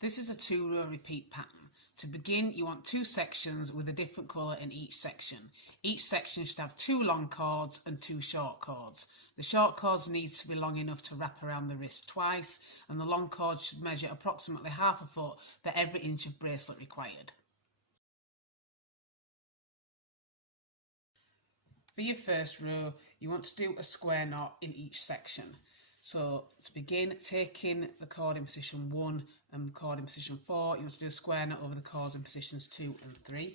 This is a 2-row repeat pattern. To begin, you want 2 sections with a different colour in each section. Each section should have 2 long cords and 2 short cords. The short cords need to be long enough to wrap around the wrist twice, and the long cords should measure approximately ½ foot for every inch of bracelet required. For your first row, you want to do a square knot in each section. So to begin, taking the cord in position 1 and the cord in position 4, you want to do a square knot over the cords in positions 2 and 3.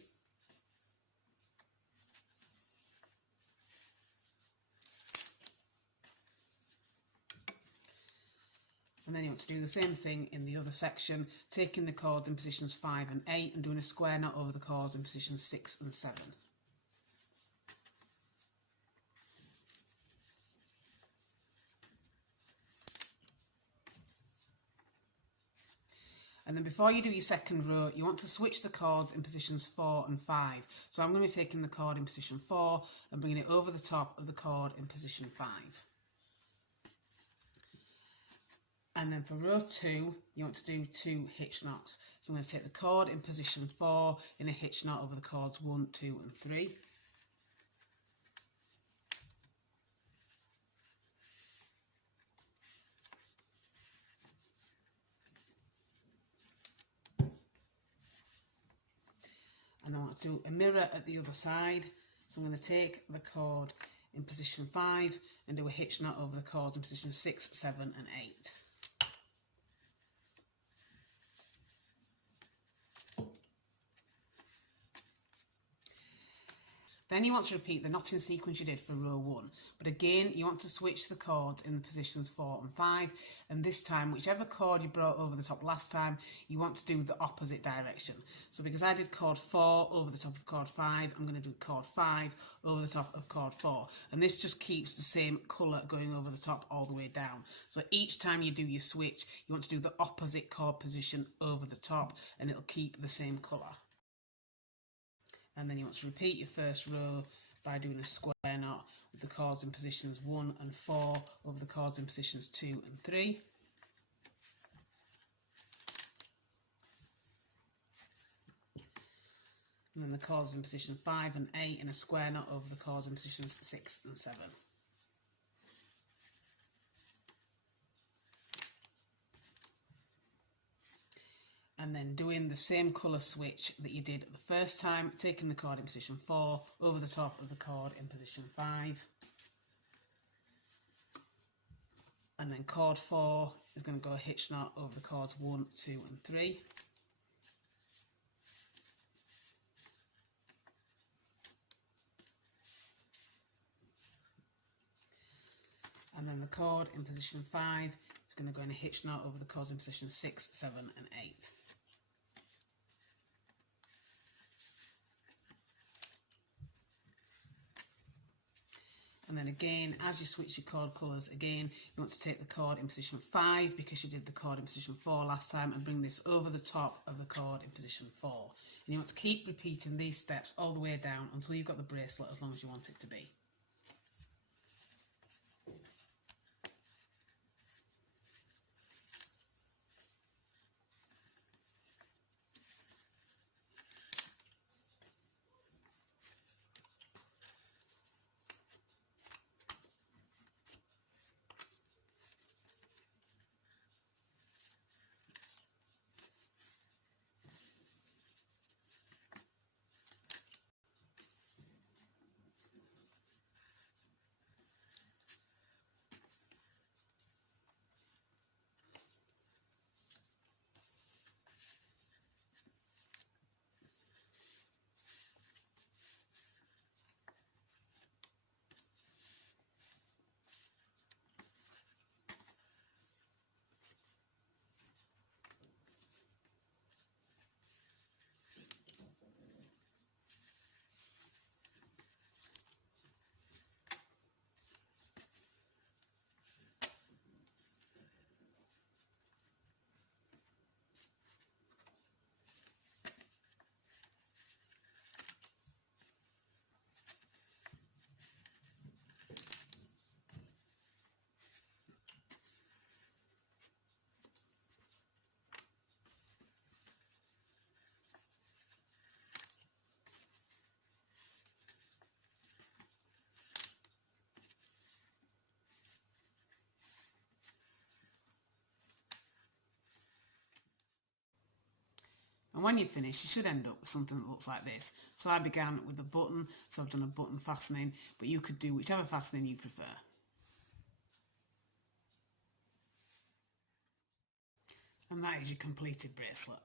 And then you want to do the same thing in the other section, taking the cords in positions 5 and 8 and doing a square knot over the cords in positions 6 and 7. And then before you do your second row, you want to switch the cords in positions 4 and 5. So I'm going to be taking the cord in position 4 and bringing it over the top of the cord in position 5. And then for row 2, you want to do 2 hitch knots. So I'm going to take the cord in position 4 in a hitch knot over the cords 1, 2 and 3. And I want to do a mirror at the other side. So I'm going to take the cord in position 5 and do a hitch knot over the cords in position 6, 7 and 8. Then you want to repeat the knotting sequence you did for row 1, but again you want to switch the cords in the positions 4 and 5, and this time whichever cord you brought over the top last time, you want to do the opposite direction. So because I did cord 4 over the top of cord 5, I'm going to do cord 5 over the top of cord 4, and this just keeps the same colour going over the top all the way down. So each time you do your switch, you want to do the opposite cord position over the top, and it'll keep the same colour. And then you want to repeat your first row by doing a square knot with the cords in positions 1 and 4 over the cords in positions 2 and 3. And then the cords in position 5 and 8 in a square knot over the cords in positions 6 and 7. And then doing the same colour switch that you did the first time, taking the cord in position 4 over the top of the cord in position 5. And then cord 4 is going to go a hitch knot over the cords 1, 2 and 3. And then the cord in position 5 is going to go in a hitch knot over the cords in position 6, 7 and 8. And then again, as you switch your cord colours again, you want to take the cord in position 5 because you did the cord in position 4 last time, and bring this over the top of the cord in position 4. And you want to keep repeating these steps all the way down until you've got the bracelet as long as you want it to be. when you finish, you should end up with something that looks like this. So I began with a button, so I've done a button fastening, but you could do whichever fastening you prefer. And that is your completed bracelet.